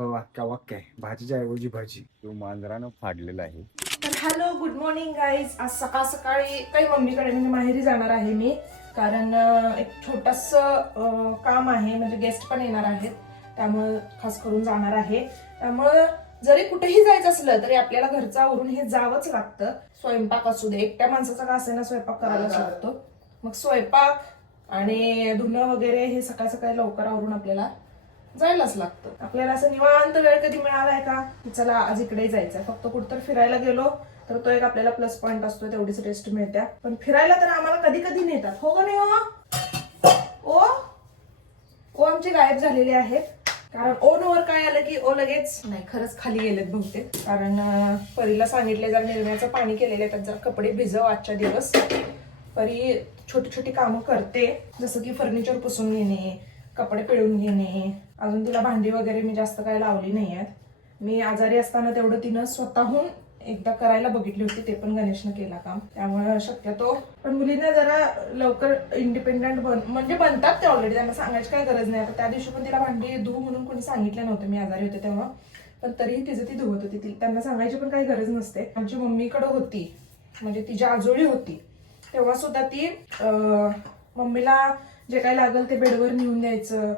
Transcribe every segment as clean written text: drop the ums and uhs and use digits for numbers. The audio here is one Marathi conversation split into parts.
अख्खा वाक्य आहे. भाजीच्या ऐवजी भाजी. तो मांजरानं फाडलेला आहे. तर हॅलो गुड मॉर्निंग गाईज. आज सकाळ सकाळी काही मम्मीकडे म्हणजे माहेरी जाणार आहे मी. कारण एक छोटस काम आहे, म्हणजे गेस्ट पण येणार आहेत, त्यामुळे खास करून जाणार आहे. त्यामुळं जरी कुठेही जायचं असलं तरी आपल्याला घरचं आवरून हे जावंच लागतं. स्वयंपाक असू दे, एकट्या माणसाचा का असेना स्वयंपाक करायलाच लागतो. मग स्वयंपाक आणि धुणं वगैरे हे सकाळ सकाळी लवकर आवरून आपल्याला जायलाच लागतं. आपल्याला असं निवांत वेळ कधी मिळालाय का की चला आज इकडे जायचंय, फक्त कुठतर फिरायला गेलो तर तो एक आपल्याला प्लस पॉइंट असतो, तेवढीच रेस्ट मिळते. पण फिरायला तर आम्हाला कधी कधी नेतात, हो का नाही हो? ओ आमचे गायब झालेले आहेत. कारण ओन वर काय आलं की ओ लगेच नाही, खरंच खाली गेलेत बहुतेक. कारण परीला सांगितले जर निर्म्याचं पाणी केलेलं आहे, तर जर कपडे भिजव आजच्या दिवस. परी छोटी छोटी कामं करते, जसं की फर्निचर पुसून घेणे, कपडे पिळून घेणे. अजून तिला भांडी वगैरे मी जास्त काय लावली नाही आहेत. मी आजारी असताना तेवढं तिनं स्वतःहून एकदा करायला बघितली होती, ते पण गणेशनं केला काम. त्यामुळे शक्यतो पण मुलींना जरा लवकर इंडिपेंडंट म्हणजे बनतात ते ऑलरेडी, त्यांना सांगायची काही गरज नाही. आता त्या दिवशी पण तिला भांडी धुवू म्हणून कोणी सांगितलं नव्हतं, मी आजारी होते तेव्हा. पण तरीही तिचं ती धुवत होती, त्यांना सांगायची पण काही गरज नसते. आमची मम्मीकडे होती, म्हणजे तिची आजोळी होती, तेव्हा सुद्धा ती मम्मीला जे काही लागेल ते बेडवर नेऊन द्यायचं,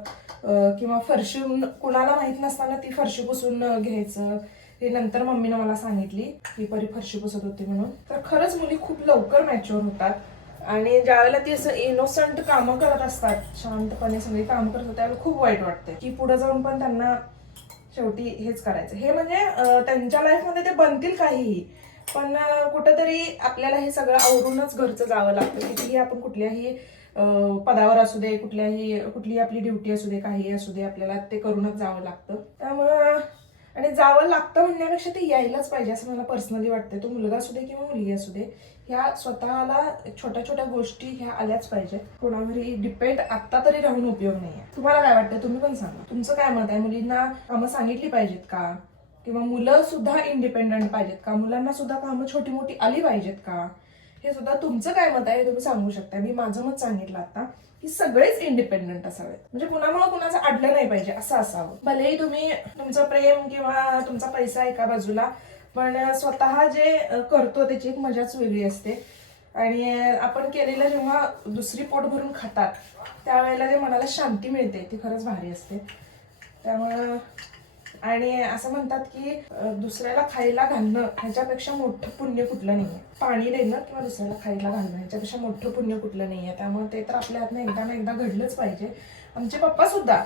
किंवा फरशी कुणाला माहित नसताना ती फरशी पुसून घ्यायचं. हे नंतर मम्मीनं मला सांगितली की परी फरशी पुसत होती म्हणून. तर खरंच मुली खूप लवकर मॅच्युअर होतात. आणि ज्यावेळेला ती असं इनोसंट कामं करत असतात, शांतपणे सगळी कामं करत असतात, त्यावेळेला खूप वाईट वाटते की पुढे जाऊन पण त्यांना शेवटी हेच करायचं. हे म्हणजे त्यांच्या लाईफमध्ये ते बनतील काहीही, पण कुठंतरी आपल्याला हे सगळं आवरूनच घरचं जावं लागतं. कितीही आपण कुठल्याही पदावर असू दे, कुठलीही आपली ड्युटी असू दे, काही असू दे, आपल्याला ते करूनच जावं लागतं. त्यामुळं आणि जावं लागतं म्हणण्यापेक्षा ते यायलाच पाहिजे असं मला पर्सनली वाटतं. तो मुलगा असू दे किंवा मुलगी असू दे, ह्या स्वतःला छोट्या छोट्या गोष्टी ह्या आल्याच पाहिजेत. कोणावरही डिपेंड आता तरी राहून उपयोग नाहीये. तुम्हाला काय वाटतं? तुम्ही पण सांगा, तुमचं काय मत आहे? मुलींना कामं सांगितली पाहिजेत का? किंवा मुलं सुद्धा इंडिपेंडंट पाहिजेत का? मुलांना सुद्धा कामं छोटी मोठी आली पाहिजेत का? हे सुद्धा तुमचं काय मत आहे तुम्ही सांगू शकता. मी माझं मत सांगितलं आता की सगळेच इंडिपेंडंट असावेत, म्हणजे कुणामुळे कुणाचं अडलं नाही पाहिजे, असं असावं. भलेही तुम्ही तुमचं प्रेम किंवा तुमचा पैसा एका बाजूला, पण स्वतः जे करतो त्याची एक मजाच वेगळी असते. आणि आपण केलेलं जेव्हा दुसरी पोट भरून खातात, त्यावेळेला जे मनाला शांती मिळते ती खरंच भारी असते. त्यामुळं आणि असं म्हणतात की दुसऱ्याला खायला घालणं ह्याच्यापेक्षा मोठं पुण्य कुठलं नाहीये. पाणी देणं किंवा दुसऱ्याला खायला घालणं ह्याच्यापेक्षा मोठं पुण्य कुठलं नाहीये. त्यामुळे ते तर आपल्या हातनं एकदा ना एकदा घडलंच पाहिजे. आमचे पप्पा सुद्धा,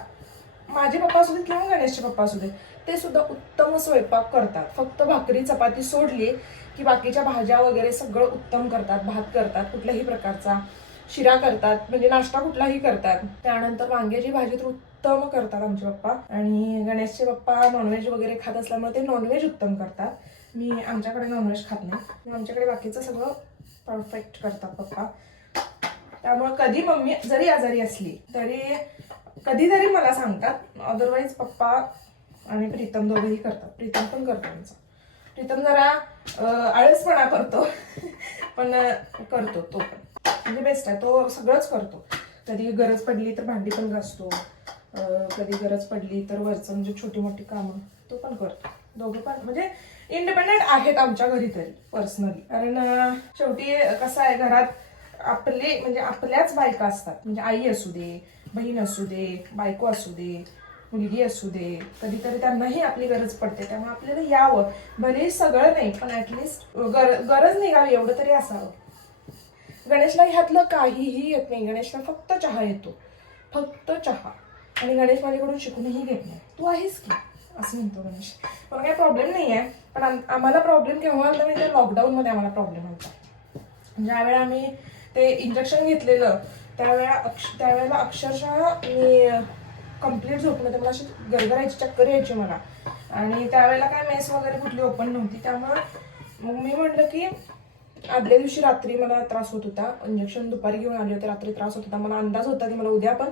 माझे पप्पा असू देत किंवा गणेशचे पप्पा असू देत, ते सुद्धा उत्तम स्वयंपाक करतात. फक्त भाकरी चपाती सोडली की बाकीच्या भाज्या वगैरे सगळं उत्तम करतात. भात करतात कुठल्याही प्रकारचा, शिरा करतात, म्हणजे नाश्ता कुठलाही करतात. त्यानंतर वांग्याची भाजी तर उत्तम करतात आमचे पप्पा. आणि गणेशचे पप्पा नॉनव्हेज वगैरे खात असल्यामुळे ते नॉनव्हेज उत्तम करतात. मी आमच्याकडे नॉनव्हेज खात नाही, आमच्याकडे बाकीचं सगळं परफेक्ट करतात पप्पा. त्यामुळे कधी मम्मी जरी आजारी असली तरी कधीतरी मला सांगतात, अदरवाईज पप्पा आणि प्रीतम दोघेही करतात. प्रीतम पण करतो आमचा. प्रीतम जरा आळसपणा करतो पण करतो तो पण, म्हणजे बेस्ट आहे तो, सगळंच करतो. कधी गरज पडली तर भांडी पण घासतो, कधी गरज पडली तर वरचं म्हणजे छोटी मोठी कामं तो पण करतो. दोघं पण म्हणजे इंडिपेंडेंट आहेत आमच्या घरी तरी पर्सनली. कारण शेवटी कसं आहे, घरात आपले म्हणजे आपल्याच बायका असतात. म्हणजे आई असू दे, बहीण असू दे, बायको असू दे, मुलगी असू दे, कधीतरी त्यांनाही आपली गरज पडते. त्यामुळे आपल्याला यावं, भलेही सगळं नाही पण ऍटलिस्ट गरज निघावी एवढं तरी असावं. गणेशला ह्यातलं काहीही येत नाही. गणेशला फक्त चहा येतो, फक्त चहा. आणि गणेश माझ्याकडून शिकूनही घेत नाही. तू आहेस की असं म्हणतो गणेश. मला काही प्रॉब्लेम नाही आहे. पण आम्हाला प्रॉब्लेम केव्हा आला म्हणजे लॉकडाऊनमध्ये आम्हाला प्रॉब्लेम होता. ज्यावेळेला आम्ही ते इंजेक्शन घेतलेलं त्यावेळेला अक्षरशः मी कम्प्लीट झोपून होते. मला अशी गरगरायची, चक्कर यायची मला. आणि त्यावेळेला काय मेस वगैरे कुठली ओपन नव्हती. त्यामुळं मग मी म्हटलं की आदल्या दिवशी रात्री मला त्रास होत होता. इंजेक्शन दुपारी घेऊन आले होते, रात्री त्रास होत होता. मला अंदाज होता की मला उद्या पण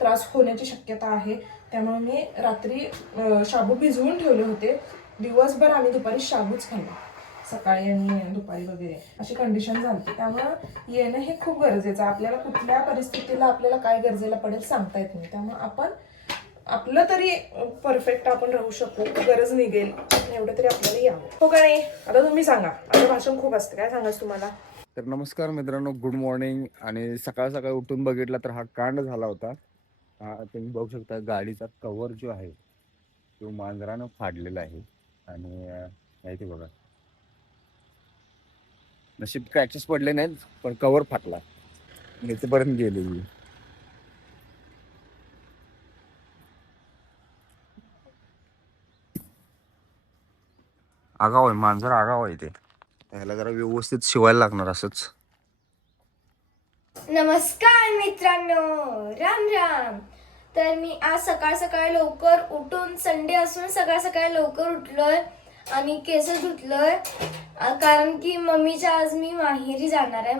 त्रास होण्याची शक्यता आहे. त्यामुळे मी रात्री शाबू भिजवून ठेवले होते. दिवसभर आम्ही दुपारी शाबूच खाल्ला, सकाळी आणि दुपारी वगैरे अशी कंडिशन झाली. त्यामुळं येणं हे खूप गरजेचं आहे. आपल्याला कुठल्या परिस्थितीला आपल्याला काय गरजेला पडेल सांगता येत नाही. त्यामुळे आपण आपलं तरी परफेक्ट आपण राहू शकू, गरज निघेल एवढं तरी आपल्याला यावं, हो का नाही? आता तुम्ही सांगा, आता भाषण खूप असते, काय सांगायचं तुम्हाला? तर नमस्कार मित्रांनो, गुड मॉर्निंग. आणि सकाळ सकाळी उठून बघितला तर हा कांड झाला होता. तुम्ही बघू शकता गाडीचा कव्हर जो आहे तो मांजरानं फाडलेला आहे. आणि माहिती बघा, नशीब क्रॅचेस पडले नाहीत, पण कव्हर फाटला, इथेपर्यंत गेलेली. आगाव आहे मांजर, आगाव आहे ते. त्याला जरा व्यवस्थित शिवायला लागणार असंच. नमस्कार मित्रांनो, राम राम. तर मी आज सकाळ सकाळी लवकर उठून, संडे असून सकाळ सकाळी लवकर उठलोय आणि केस धुतलोय, कारण की मम्मीच्या आज मी माहेरी जाणार आहे.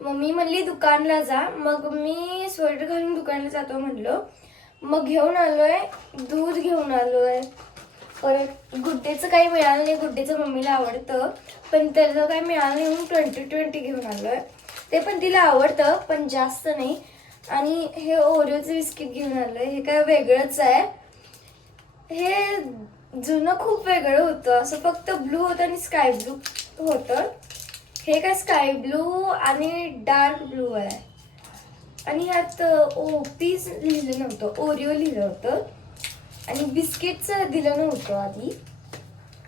मम्मी म्हणली दुकानला जा, मग मी स्वेटर घालून दुकानला जातो म्हणलो. मग घेऊन आलोय, दूध घेऊन आलोय. परत गुड्डेचं काही मिळालं नाही, गुड्डेचं मम्मीला आवडतं पण त्याचं काही मिळालं नाही म्हणून 2020 घेऊन आलोय. ते पण तिला आवडतं पण जास्त नाही. आणि हे ओरिओचं बिस्किट घेऊन आलोय, हे काय वेगळंच आहे. हे जुनं खूप वेगळं होतं, असं फक्त ब्लू होतं आणि स्काय ब्लू होतं. हे काय स्काय ब्लू आणि डार्क ब्लू आहे. आणि ह्यात ओपीज लिहिलं नव्हतं, ओरिओ लिहिलं होतं. आणि बिस्किटचं दिलं नव्हतं आधी.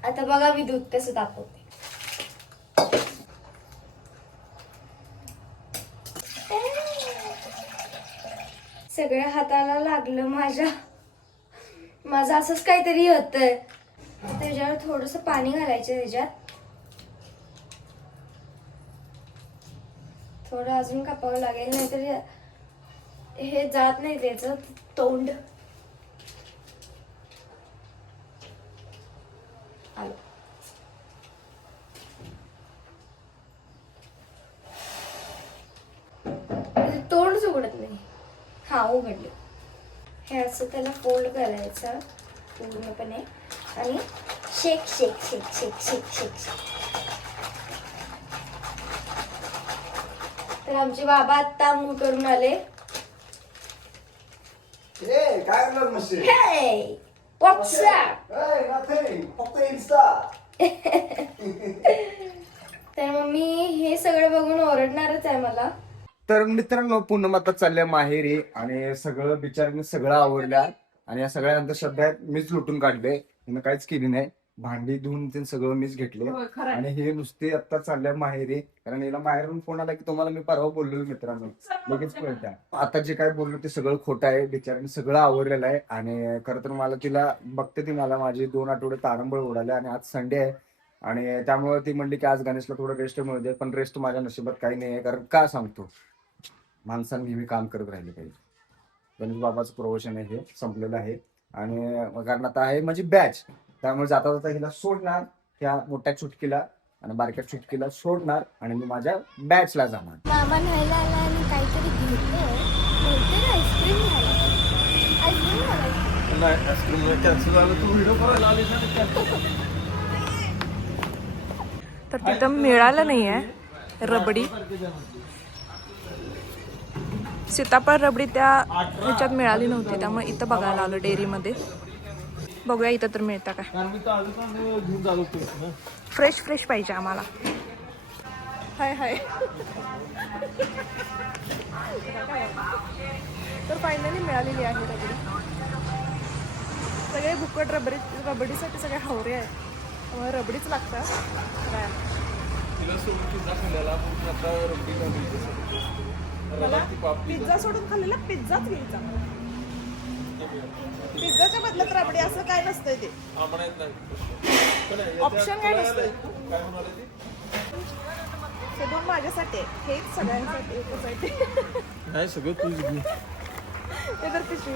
आता बघा मी दूध कसं तापवते. सगळ्या हाताला लागलं माझं असंच काहीतरी होतंय. त्याच्यावर थोडंसं पाणी घालायचं, ह्याच्यात थोडं अजून कापावं लागेल, नाहीतर हे जात नाही त्याचं तोंड. आलं. तोंडच उघडत नाही. हा, उघडले. हे असं त्याला फोल्ड करायचं पूर्णपणे आणि शेक शेक शेक शेक शेक शेक शेक. तर आमचे बाबा आता मूळ करून आले. काय करणार मशी? Hey, what's up? नथिंग, फक्त इन्स्टा. तर मम्मी हे सगळं बघून ओरडणारच आहे मला. तर मित्रांनो, पूनम आता चालल्या माहेरी आणि सगळं बिचारीने सगळं आवडल्या. आणि या सगळ्यानंतर श्रद्धा मीच लुटून काढले, हिनं काहीच केली नाही. भांडी धुवून ते सगळं मीच घेतले. आणि हे नुसते आता चालल्या माहेरी, कारण हिला माहेरून फोन आला की तुम्हाला मी परवा बोललेलो मित्रांनो, लगेच कळत्या. आता जे काय बोललो ते सगळं खोटं आहे. बिचारीने सगळं आवडलेलं आहे. आणि खरं तर मला तिला बघते, ती मला माझे 2 आठवडे तारंबळ उडाले आणि आज संडे आहे. आणि त्यामुळे ती म्हणली की आज गणेशला थोडं रेस्ट मिळू दे, पण रेस्ट माझ्या नशिबात काही नाही आहे. कारण का सांगतो, माणसाने नेहमी काम करत राहिले पाहिजे. गणेश बाबाचं प्रोफेशन आहे, हे संपलेलं आहे. आणि कारण आता आहे म्हणजे बॅच, त्यामुळे जाता जाता हिला सोडणार त्या मोठ्या चुटकीला आणि बारक्या चुटकीला सोडणार आणि मी माझ्या बॅचला जाणार. मामा न्हायला आला आणि काहीतरी घेतोय, बहुतेक आईस्क्रीम झाला. आईस्क्रीम झाला. नाही, आईस्क्रीम कॅन्सल झालं. तू व्हिडिओ करायला आली ना. तर तिथं मिळालं नाहीये रबडी, सीताफळ रबडी त्या ह्याच्यात मिळाली नव्हती, त्यामुळे इथं बघायला आलो डेअरीमध्ये. बघूया इथं तर मिळतं का. घेऊन जातो ना. फ्रेश फ्रेश पाहिजे आम्हाला. हाय हाय. तर फायनली मिळालेली आहे रबडी. सगळे भुकट रबडीसाठी सगळे हावरे आहेत, त्यामुळे रबडीच लागतं. मला पिझ्झा सोडून खाल्लेला पिझ्झाच घ्यायचा. पिझ्झाच्या बदल्यात रबडी असं काय नसतंय, ते ऑप्शन काय नसतंय. हे 2 माझ्यासाठी आहे, हे सगळ्यांसाठी एकच आहे. नाही, सगळं तूच घे. ते तर पिशवी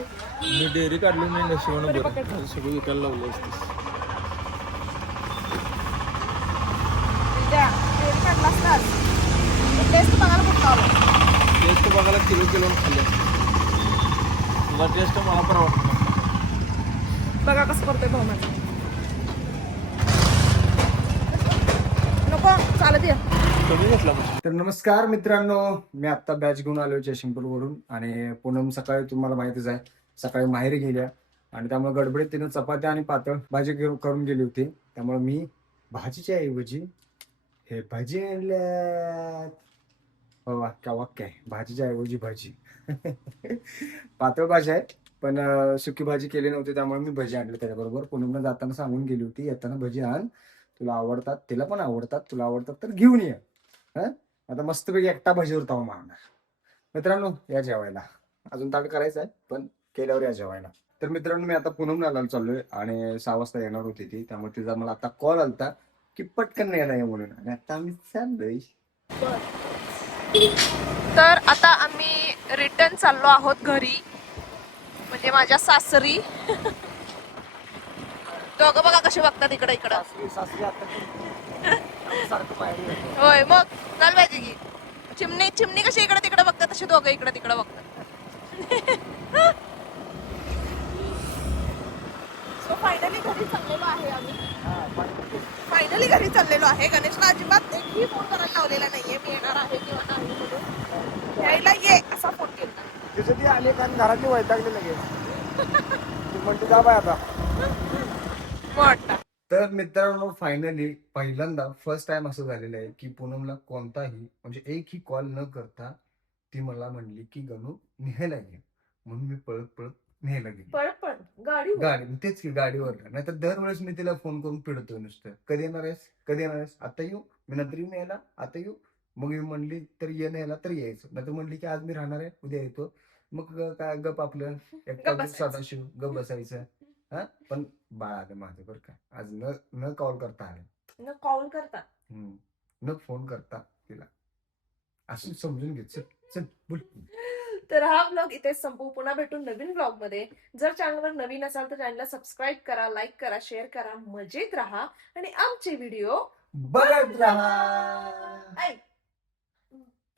मी डेअरी काढली नाही, नशिबानं तरी बरं. पकड. सगळं विकायला लावलं असतं. द्या डेअरी काढला असतात. टेस्ट बघायला कुठं आलं. टेस्ट बघायला किलो खाल्लं. तुला टेस्ट मला पण आवडतं. बघा कसं करतोय भाऊ माझं. नको चालत या. कमी घेतला. तर नमस्कार मित्रांनो, मी आता बॅच घेऊन आलो जयशंपूर वरून. आणि पूनम सकाळी तुम्हाला माहितीच आहे सकाळी माहेरी गेल्या आणि त्यामुळे गडबडीत तिनं चपात्या आणि पातळ भाजी करून गेली होती. त्यामुळे मी भाजीच्या ऐवजी हे भाजी आणल्यात. हो, वाक्या वाक्य आहे, भाजीच्या ऐवजी भाजी. पातळ भाजी आहे, पण सुकी भाजी केली नव्हती त्यामुळे मी भजी आणले त्याच्याबरोबर. पूनमला जाताना सांगून गेली होती, येताना भजी आण, तुला आवडतात, तिला पण आवडतात, तुला आवडतात तर घेऊन ये. आता मस्तपैकी एकटा भजीवर ताव मारणार. मित्रांनो या जेवायला, अजून ताट करायचं आहे पण केल्यावर या जेवायला. तर मित्रांनो मी आता पूनमला चाललोय आणि 6 वाजता येणार होती ती, त्यामुळे तिचा मला आता कॉल आलता की पटकन यायला ये म्हणून, आणि आता आम्ही चाललोय. तर आता आम्ही रिटर्न चाललो आहोत घरी, म्हणजे माझ्या सासरी. दोघं बघा कसे बघतात इकडे इकडं. सासरी आता सारखं पाहिजे. होय मग चाल पाहिजे की. चिमणी चिमणी कशी इकडे तिकडे बघतात तसे दोघं इकडे तिकडे बघतात. सो फायनली घरी चाललेलो आहे आम्ही. फायनली घरी चाललेलो आहे. गणेशला अजिबात एकही फोन करायला लावलेला नाहीये मी येणार आहे किंवा नाही म्हणून. यायला ये असा फोन केला. तिचं ती आले कारण घरातली वैतागले लगेच. म्हणते जा बाय आता. तर मित्रांनो फायनली पहिल्यांदा फर्स्ट टाइम असं झालेलं आहे की पूनमला कोणताही म्हणजे एकही कॉल न करता ती मला म्हणली की गणू न्यायला ये, म्हणून मी पळत पळत न्यायला गेली. पण गाडी तेच की गाडीवर. नाहीतर दरवेळेस मी तिला फोन करून पिडतोय नुसतं, कधी येणार आहेस, कधी येणार आहेस, आता येऊ, मी नंतर येऊ न्यायला, आता येऊ. मग मी म्हणली तर ये न्यायला तर यायचं, नाहीतर म्हणली की आज मी राहणार आहे उद्या येतो. मग काय गप आपलं एकटा सदाशिव गप बसायचं. पण बाळ आलं माझं बरं का, आज न कॉल करता आलं, न कॉल करता न फोन करता तिला, असं समजून घे. चल चल बोल. तर हा ब्लॉग इथे संपू. पुन्हा भेटू नवीन ब्लॉग मध्ये. जर चॅनलवर नवीन असाल तर चॅनलला सबस्क्राईब करा, लाईक करा, शेअर करा, मजेत राहा आणि आमचे व्हिडिओ बघत राहा.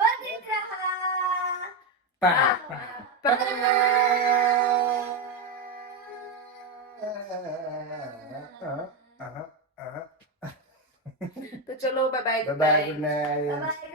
बघत राहा. पा, पा, पा. तो चलो bye bye bye bye, good night. Bye-bye.